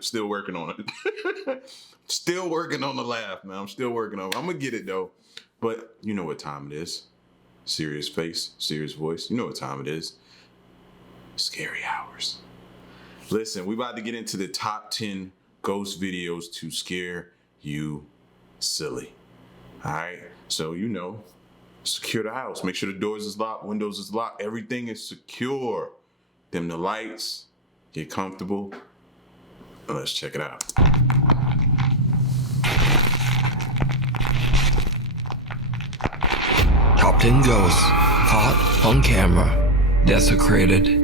Still working on it. Still working on the laugh, man. I'm still working on it. I'm gonna get it though. But you know what time it is. Serious face, serious voice. You know what time it is. Scary hours. Listen, we about to get into the top 10 ghost videos to scare you silly. All right. So, secure the house. Make sure the doors is locked, windows is locked. Everything is secure. Dim the lights. Get comfortable. Let's check it out. Top 10 ghosts caught on camera, desecrated.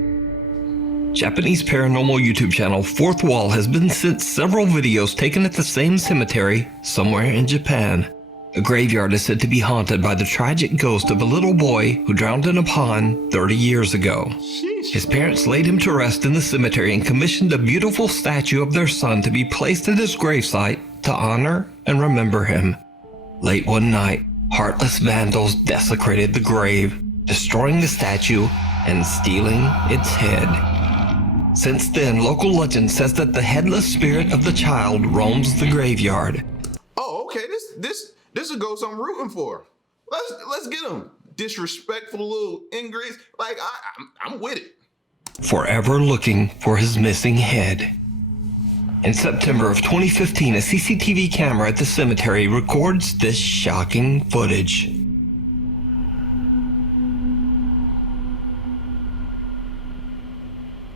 Japanese paranormal YouTube channel Fourth Wall has been sent several videos taken at the same cemetery somewhere in Japan. A graveyard is said to be haunted by the tragic ghost of a little boy who drowned in a pond 30 years ago. His parents laid him to rest in the cemetery and commissioned a beautiful statue of their son to be placed at his gravesite to honor and remember him. Late one night, heartless vandals desecrated the grave, destroying the statue and stealing its head. Since then, local legend says that the headless spirit of the child roams the graveyard. Oh, okay. This is a ghost I'm rooting for. Let's get him. Disrespectful little ingrates. Like I'm with it. Forever looking for his missing head. In September of 2015, a CCTV camera at the cemetery records this shocking footage.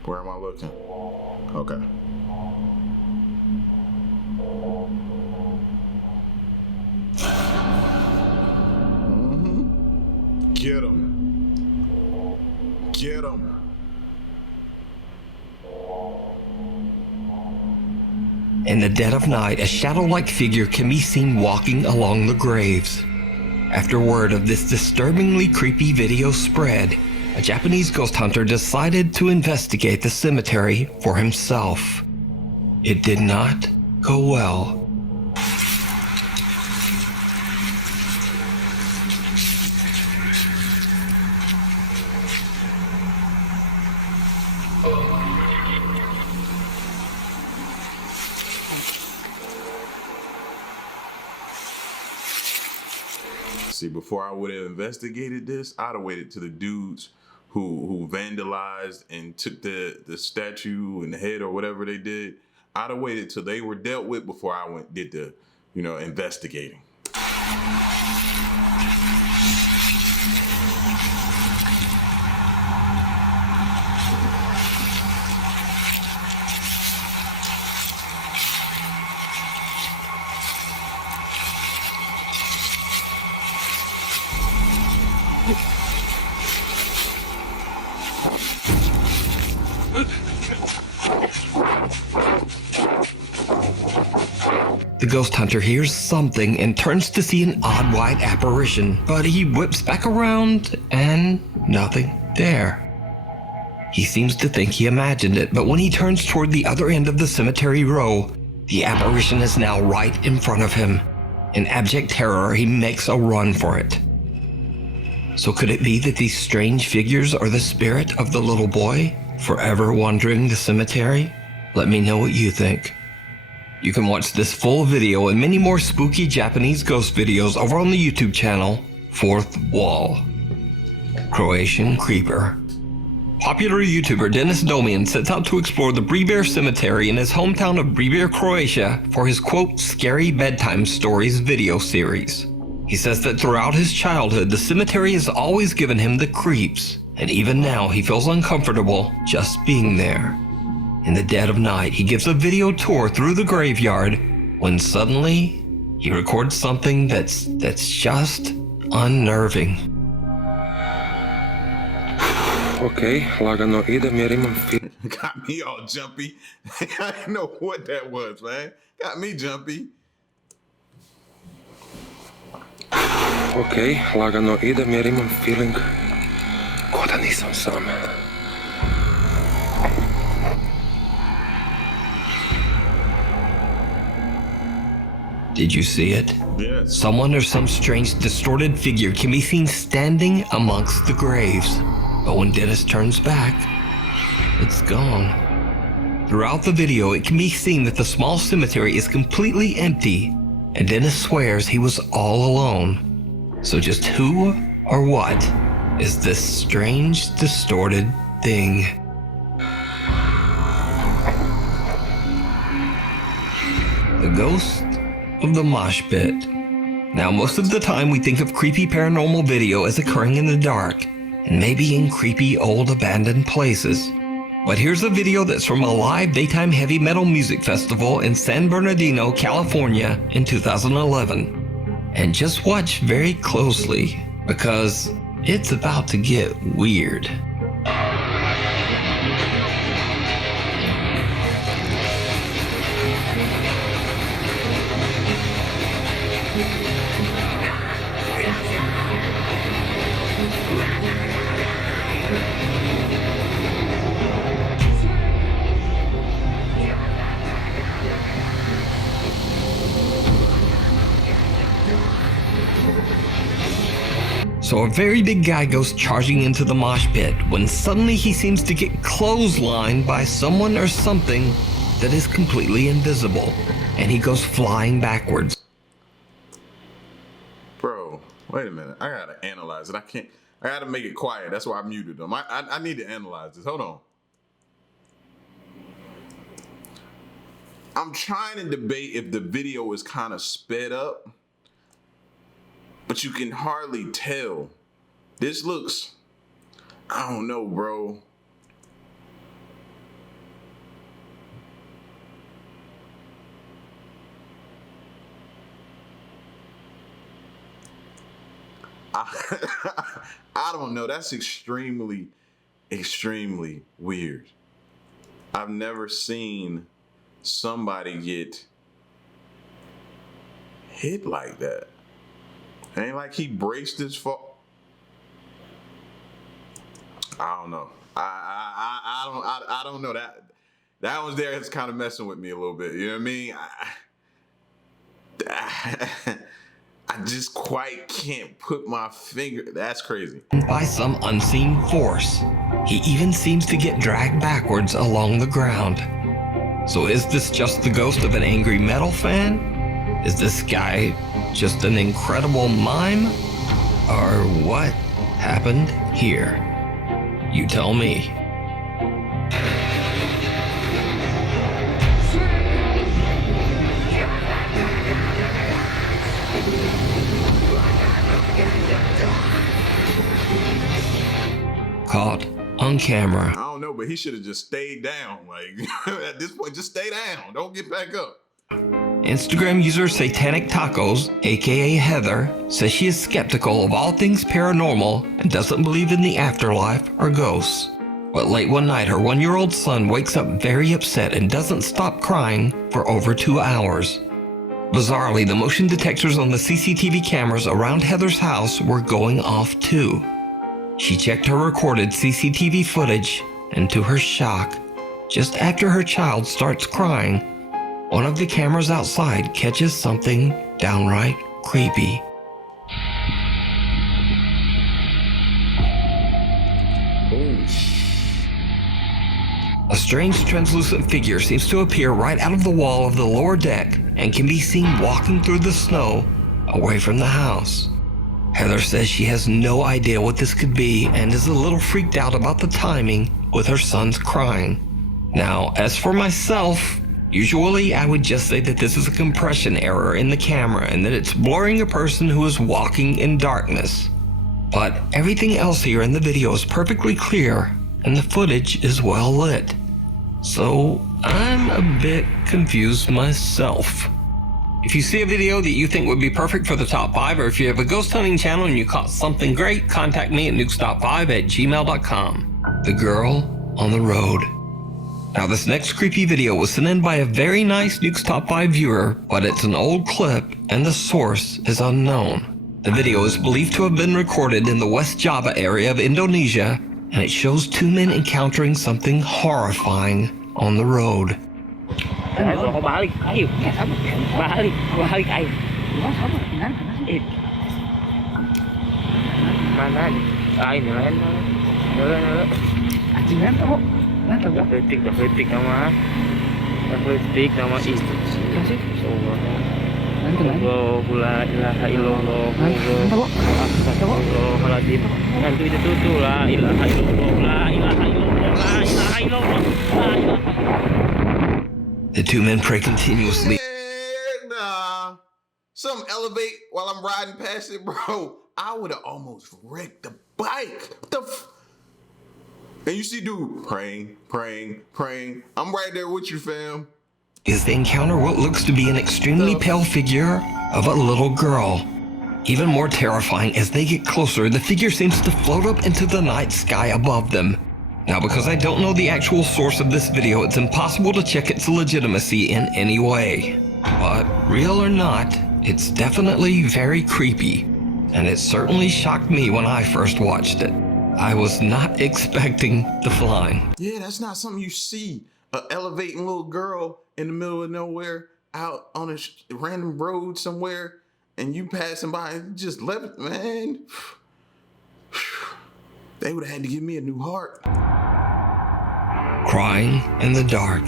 Where am I looking? Okay. Get him. Get him. In the dead of night, a shadow-like figure can be seen walking along the graves. After word of this disturbingly creepy video spread, a Japanese ghost hunter decided to investigate the cemetery for himself. It did not go well. See, before I would have investigated this, I'd have waited to the dudes who vandalized and took the statue and the head or whatever they did. I'd have waited till they were dealt with before I did the, investigating. The ghost hunter hears something and turns to see an odd white apparition, but he whips back around and nothing there. He seems to think he imagined it, but when he turns toward the other end of the cemetery row, the apparition is now right in front of him. In abject terror, he makes a run for it. So could it be that these strange figures are the spirit of the little boy, forever wandering the cemetery? Let me know what you think. You can watch this full video and many more spooky Japanese ghost videos over on the YouTube channel, Fourth Wall. Croatian Creeper. Popular YouTuber Dennis Domian sets out to explore the Brebear Cemetery in his hometown of Brebear, Croatia for his quote, Scary Bedtime Stories video series. He says that throughout his childhood, the cemetery has always given him the creeps, and even now he feels uncomfortable just being there. In the dead of night, he gives a video tour through the graveyard when suddenly he records something that's just unnerving. Okay, lagano idem jer imam film. Got me all jumpy. I didn't know what that was, man. Got me jumpy. Okay, lagano idem jer imam feeling ko da nisam sam. Did you see it? Yes. Someone or some strange distorted figure can be seen standing amongst the graves. But when Dennis turns back, it's gone. Throughout the video, it can be seen that the small cemetery is completely empty, and Dennis swears he was all alone. So just who or what is this strange, distorted thing? The ghost of the mosh pit. Now, most of the time we think of creepy paranormal video as occurring in the dark, and maybe in creepy old abandoned places. But here's a video that's from a live daytime heavy metal music festival in San Bernardino, California in 2011. And just watch very closely, because it's about to get weird. So a very big guy goes charging into the mosh pit when suddenly he seems to get clotheslined by someone or something that is completely invisible, and he goes flying backwards. Bro, wait a minute. I gotta analyze it. I gotta make it quiet. That's why I muted them. I need to analyze this. Hold on. I'm trying to debate if the video is kind of sped up, but you can hardly tell. This looks, I don't know, bro. I don't know. That's extremely, extremely weird. I've never seen somebody get hit like that. Ain't like he braced his fall. I don't know. I don't know. That one's there. It's kind of messing with me a little bit. You know what I mean? I just quite can't put my finger. That's crazy. By some unseen force. He even seems to get dragged backwards along the ground. So is this just the ghost of an angry metal fan? Is this guy just an incredible mime? Or what happened here? You tell me. Caught on camera. I don't know, but he should have just stayed down. Like, at this point, just stay down. Don't get back up. Instagram user Satanic Tacos, aka Heather, says she is skeptical of all things paranormal and doesn't believe in the afterlife or ghosts. But late one night, her 1-year-old son wakes up very upset and doesn't stop crying for over 2 hours. Bizarrely, the motion detectors on the CCTV cameras around Heather's house were going off too. She checked her recorded CCTV footage, and to her shock, just after her child starts crying, one of the cameras outside catches something downright creepy. A strange translucent figure seems to appear right out of the wall of the lower deck and can be seen walking through the snow away from the house. Heather says she has no idea what this could be and is a little freaked out about the timing with her son's crying. Now, as for myself, usually I would just say that this is a compression error in the camera and that it's blurring a person who is walking in darkness. But everything else here in the video is perfectly clear and the footage is well lit. So I'm a bit confused myself. If you see a video that you think would be perfect for the top 5, or if you have a ghost hunting channel and you caught something great, contact me at nukestop5@gmail.com. The Girl on the Road. Now this next creepy video was sent in by a very nice Nukes Top 5 viewer, but it's an old clip and the source is unknown. The video is believed to have been recorded in the West Java area of Indonesia, and it shows 2 men encountering something horrifying on the road. Balik ayo balik ayo mana nih ini lain anjing kan Kritik nama. Kritik nama istri. Kasih. Allah, la ilaha illallah. Astagfirullahaladzim. Nanti itu tuh la ilaha illallah. La ilaha illallah. La ilaha illallah. La ilaha. The two men pray continuously. Nah. Something elevate while I'm riding past it, bro. I would have almost wrecked the bike. What the And you see dude praying. I'm right there with you, fam. As they encounter what looks to be an extremely pale figure of a little girl. Even more terrifying, as they get closer, the figure seems to float up into the night sky above them. Now, because I don't know the actual source of this video, it's impossible to check its legitimacy in any way. But real or not, it's definitely very creepy. And it certainly shocked me when I first watched it. I was not expecting the flying. Yeah, that's not something you see. A elevating little girl in the middle of nowhere out on a random road somewhere and you passing by and just left, man. They would have had to give me a new heart. Crying in the dark.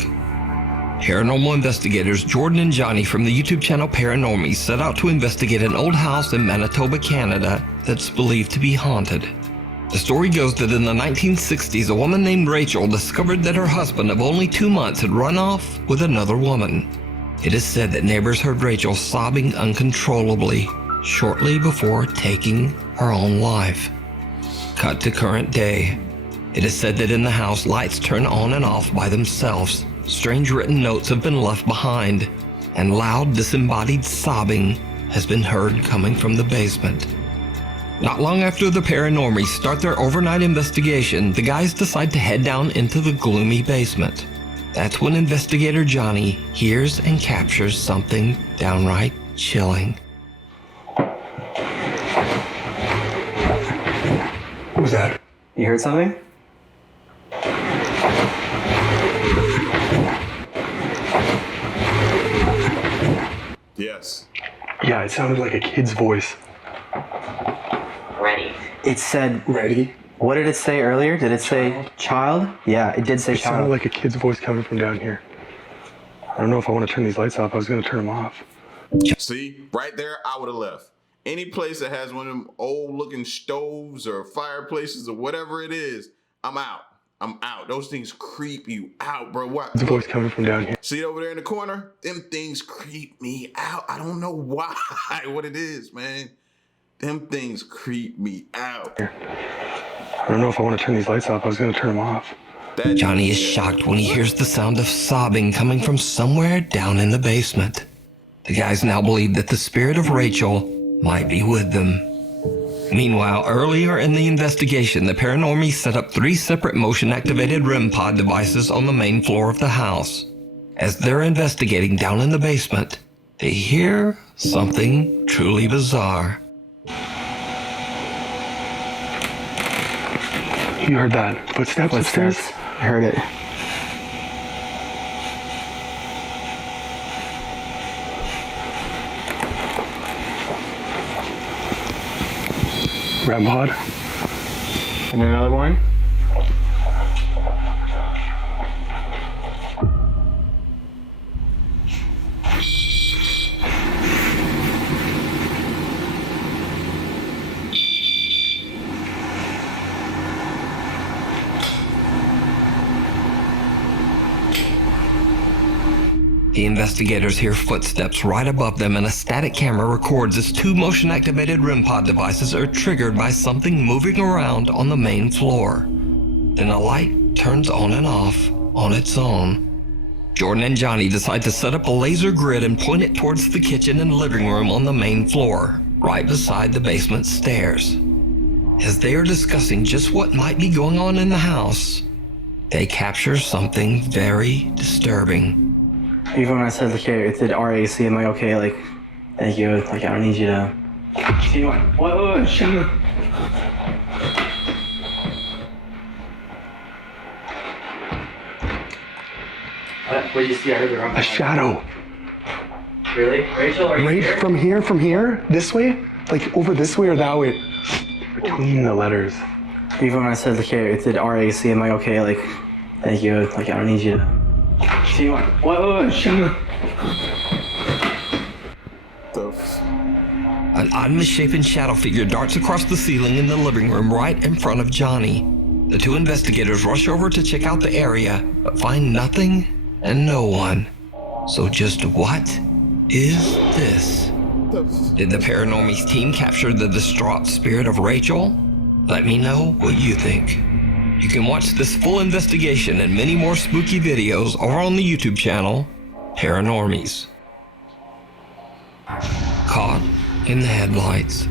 Paranormal investigators Jordan and Johnny from the YouTube channel Paranormal set out to investigate an old house in Manitoba, Canada that's believed to be haunted. The story goes that in the 1960s, a woman named Rachel discovered that her husband of only 2 months had run off with another woman. It is said that neighbors heard Rachel sobbing uncontrollably shortly before taking her own life. Cut to current day. It is said that in the house, lights turn on and off by themselves. Strange written notes have been left behind, and loud disembodied sobbing has been heard coming from the basement. Not long after the paranormies start their overnight investigation, the guys decide to head down into the gloomy basement. That's when investigator Johnny hears and captures something downright chilling. What was that? You heard something? Yes. Yeah, it sounded like a kid's voice. Ready. It said... Ready? What did it say earlier? Did it say child? Yeah, it did say It child. sounded like a kid's voice coming from down here. I don't know if I want to turn these lights off. I was going to turn them off. See, right there, I would have left. Any place that has one of them old looking stoves or fireplaces or whatever it is, I'm out. I'm out. Those things creep you out, bro. What? It's a voice coming from down here. See over there in the corner? Them things creep me out. I don't know why, what it is, man. Them things creep me out. I don't know if I want to turn these lights off. I was going to turn them off. Johnny is shocked when he hears the sound of sobbing coming from somewhere down in the basement. The guys now believe that the spirit of Rachel might be with them. Meanwhile, earlier in the investigation, the paranormies set up 3 separate motion-activated REM pod devices on the main floor of the house. As they're investigating down in the basement, they hear something truly bizarre. You heard that? Footsteps upstairs? I heard it. REM pod? And another one? The investigators hear footsteps right above them, and a static camera records as 2 motion-activated REM pod devices are triggered by something moving around on the main floor. Then a light turns on and off on its own. Jordan and Johnny decide to set up a laser grid and point it towards the kitchen and living room on the main floor, right beside the basement stairs. As they are discussing just what might be going on in the house, they capture something very disturbing. Even when I said, okay, it did RAC, I'm like, okay, like, thank you. Like, I don't need you to... What? Shut up. What did you see? I heard the wrong. A shadow. Really? Rachel, are you Right here? from here? This way? Like over this way or that way? Between the letters. Even when I said, okay, it did RAC, I'm like, okay, like, Thank you. Like, I don't need you to. An odd misshapen shadow figure darts across the ceiling in the living room right in front of Johnny. The two investigators rush over to check out the area, but find nothing and no one. So just what is this? Did the Paranormies team capture the distraught spirit of Rachel? Let me know what you think. You can watch this full investigation and many more spooky videos over on the YouTube channel, Paranormies. Caught in the headlights.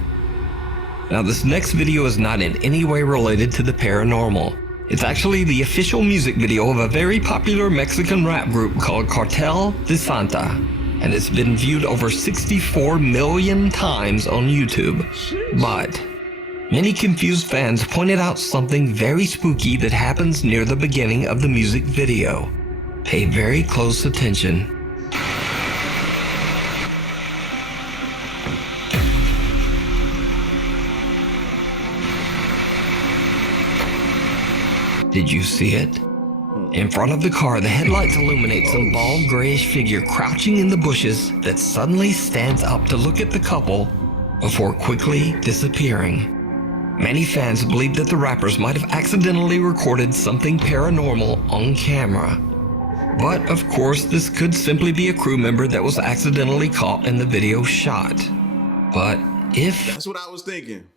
Now this next video is not in any way related to the paranormal. It's actually the official music video of a very popular Mexican rap group called Cartel de Santa, and it's been viewed over 64 million times on YouTube. But many confused fans pointed out something very spooky that happens near the beginning of the music video. Pay very close attention. Did you see it? In front of the car, the headlights illuminate some bald grayish figure crouching in the bushes that suddenly stands up to look at the couple before quickly disappearing. Many fans believe that the rappers might have accidentally recorded something paranormal on camera. But of course, this could simply be a crew member that was accidentally caught in the video shot. But if... That's what I was thinking.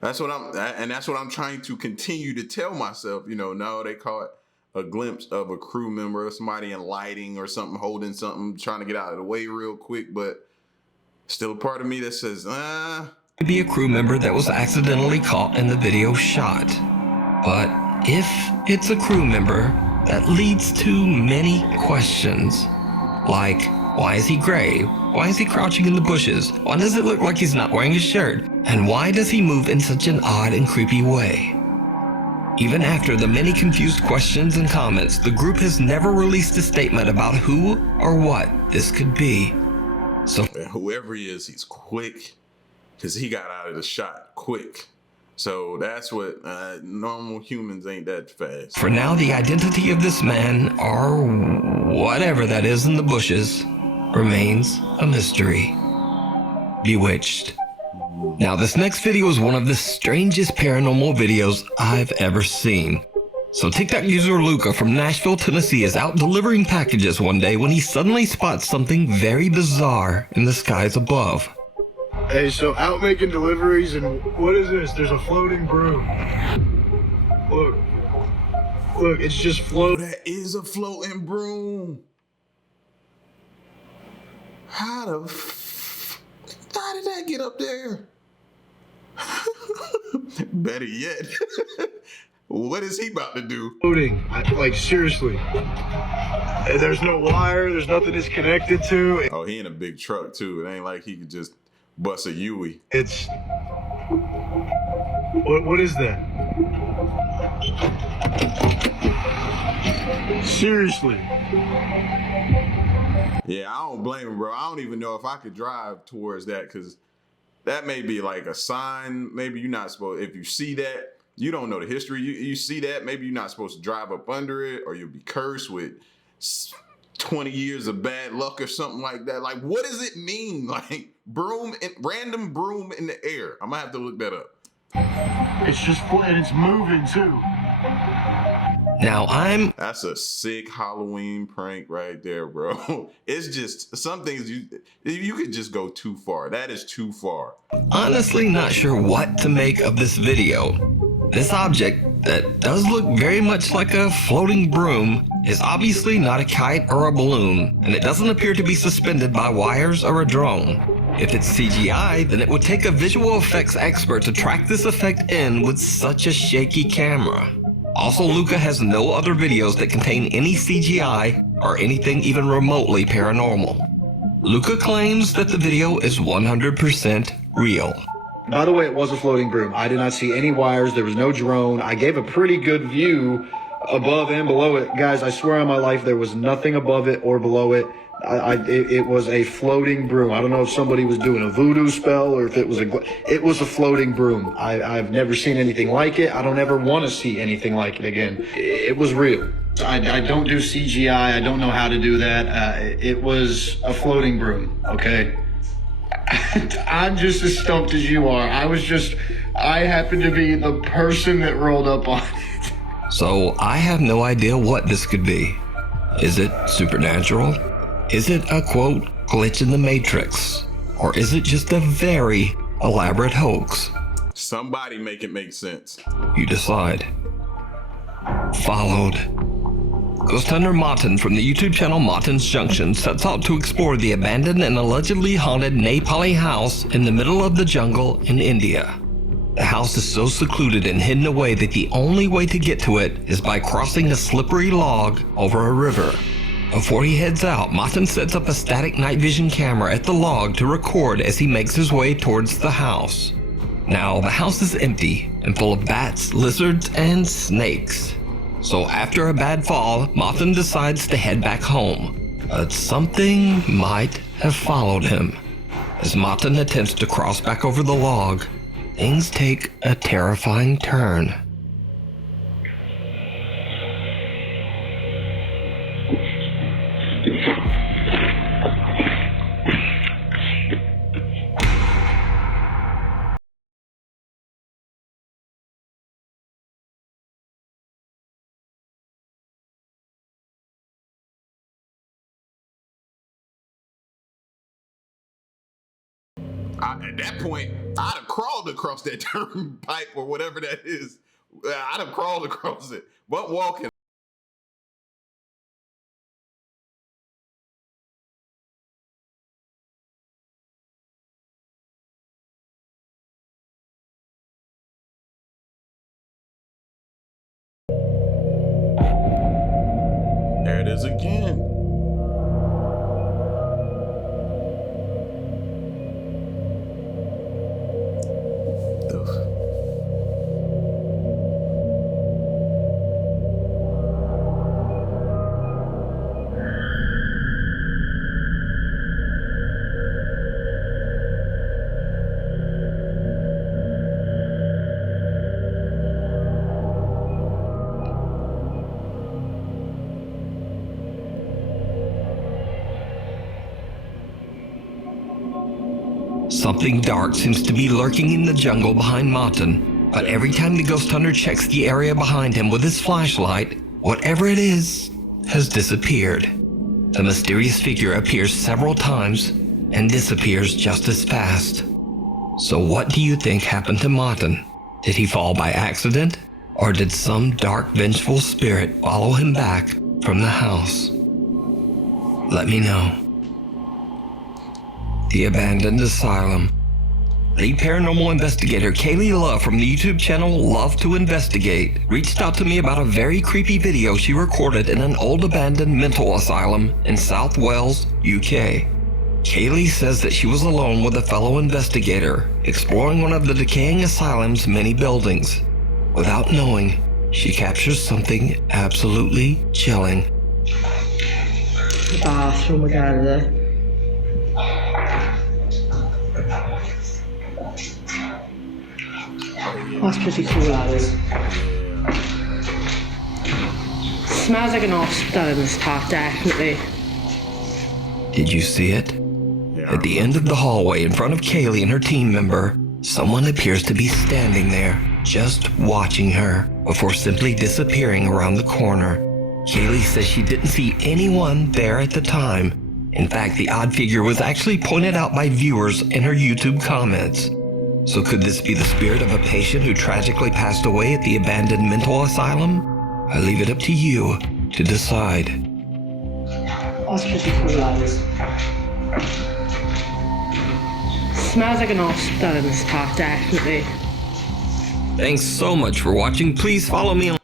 That's what I'm trying to continue to tell myself. You know, no, they caught a glimpse of a crew member or somebody in lighting or something, holding something, trying to get out of the way real quick, but still a part of me that says, be a crew member that was accidentally caught in the video shot. But if it's a crew member, that leads to many questions. Like, why is he gray? Why is he crouching in the bushes? Why does it look like he's not wearing a shirt? And why does he move in such an odd and creepy way? Even after the many confused questions and comments, the group has never released a statement about who or what this could be. So whoever he is, he's quick, because he got out of the shot quick. So that's what normal humans ain't that fast. For now, the identity of this man, or whatever that is in the bushes, remains a mystery. Bewitched. Now, this next video is one of the strangest paranormal videos I've ever seen. So TikTok user Luca from Nashville, Tennessee is out delivering packages one day when he suddenly spots something very bizarre in the skies above. Hey, so out making deliveries, and what is this? There's a floating broom. Look, it's just floating. That is a floating broom. How did that get up there? Better yet, what is he about to do? Floating, like seriously. There's no wire, there's nothing it's connected to. Oh, he in a big truck too. It ain't like he could just bust a Yui. It's, what is that? Seriously. Yeah, I don't blame him, bro. I don't even know if I could drive towards that, because that may be like a sign. Maybe you're not supposed, if you see that, you don't know the history. You see that, maybe you're not supposed to drive up under it, or you'll be cursed with 20 years of bad luck or something like that. Like, what does it mean? Like, random broom in the air. I'm gonna have to look that up. It's just, and it's moving too. Now That's a sick Halloween prank right there, bro. It's just some things you could just go too far. That is too far. honestly not sure what to make of this video. This object that does look very much like a floating broom is obviously not a kite or a balloon, and it doesn't appear to be suspended by wires or a drone. If it's CGI, then it would take a visual effects expert to track this effect in with such a shaky camera. Also, Luca has no other videos that contain any CGI or anything even remotely paranormal. Luca claims that the video is 100% real. By the way, it was a floating broom. I did not see any wires. There was no drone. I gave a pretty good view above and below it. Guys, I swear on my life, there was nothing above it or below it. It was a floating broom. I don't know if somebody was doing a voodoo spell or if it was a floating broom. I've never seen anything like it. I don't ever want to see anything like it again. It was real. I don't do CGI. I don't know how to do that. It was a floating broom, okay? I'm just as stumped as you are. I happened to be the person that rolled up on it. So I have no idea what this could be. Is it supernatural? Is it a, quote, glitch in the Matrix? Or is it just a very elaborate hoax? Somebody make it make sense. You decide. Followed. Ghost hunter Martin from the YouTube channel Martin's Junction sets out to explore the abandoned and allegedly haunted Nepali house in the middle of the jungle in India. The house is so secluded and hidden away that the only way to get to it is by crossing a slippery log over a river. Before he heads out, Martin sets up a static night vision camera at the log to record as he makes his way towards the house. Now, the house is empty and full of bats, lizards, and snakes. So after a bad fall, Martin decides to head back home. But something might have followed him. As Martin attempts to cross back over the log, things take a terrifying turn. At that point, I'd have crawled across that turnpike or whatever that is. I'd have crawled across it, but walking. There it is again. Something dark seems to be lurking in the jungle behind Martin, but every time the ghost hunter checks the area behind him with his flashlight, whatever it is has disappeared. The mysterious figure appears several times and disappears just as fast. So what do you think happened to Martin? Did he fall by accident? Or did some dark, vengeful spirit follow him back from the house? Let me know. The abandoned asylum. Lead paranormal investigator Kaylee Love from the YouTube channel Love to Investigate reached out to me about a very creepy video she recorded in an old abandoned mental asylum in South Wales, UK. Kaylee says that she was alone with a fellow investigator exploring one of the decaying asylum's many buildings. Without knowing, she captures something absolutely chilling. The bathroom again there. That's pretty cool, that is. Smells like an hospital in this part, definitely. Did you see it? Yeah. At the end of the hallway in front of Kaylee and her team member, someone appears to be standing there, just watching her, before simply disappearing around the corner. Kaylee says she didn't see anyone there at the time. In fact, the odd figure was actually pointed out by viewers in her YouTube comments. So could this be the spirit of a patient who tragically passed away at the abandoned mental asylum? I leave it up to you to decide. That's pretty cool, that is. Smells like an hospital in this part, definitely. Thanks so much for watching. Please follow me on.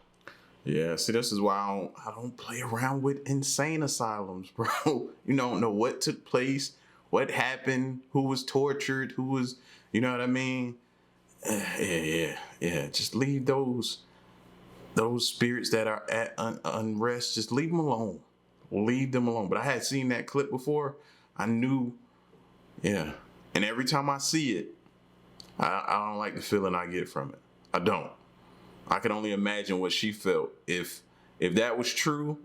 Yeah, see, this is why I don't play around with insane asylums, bro. You don't know what took place, what happened, who was tortured, who was, you know what I mean? Yeah. Just leave those those spirits that are at unrest, just leave them alone. Leave them alone. But I had seen that clip before. I knew, yeah. And every time I see it, I don't like the feeling I get from it. I don't. I can only imagine what she felt. If that was true,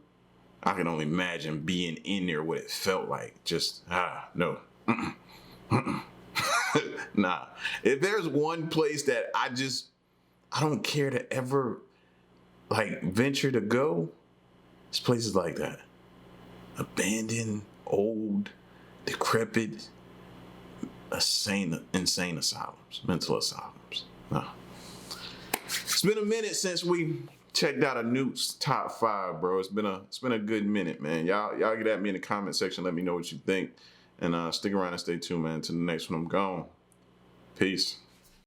I can only imagine being in there, what it felt like. Just, no. Nah. If there's one place that I don't care to ever, like, venture to go, it's places like that. Abandoned, old, decrepit, insane asylums, mental asylums. No. It's been a minute since we checked out a Newt's top 5, bro. It's been a good minute, man. Y'all get at me in the comment section. Let me know what you think, and stick around and stay tuned, man. Till the next one, I'm gone. Peace.